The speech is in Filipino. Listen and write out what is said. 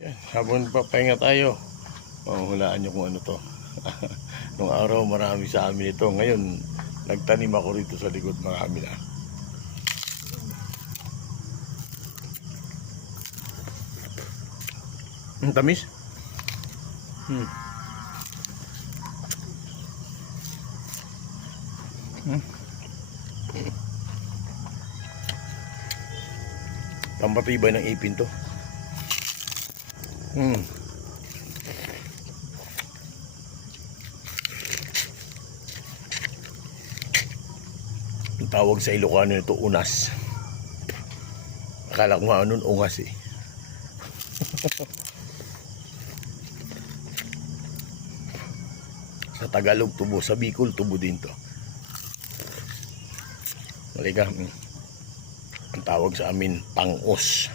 Yan, habang papahinga tayo, hulaan nyo kung ano to. Nung araw marami sa amin ito. Ngayon, nagtanim ako rito sa likod, marami na. Tamis? Pampatibay ng ipin to. Ang tawag sa Ilocano nito, unas. Akala ko nga nun, ungas eh. Sa Tagalog tubo, sa Bicol tubo din to. Halika, ang tawag sa amin, pangos.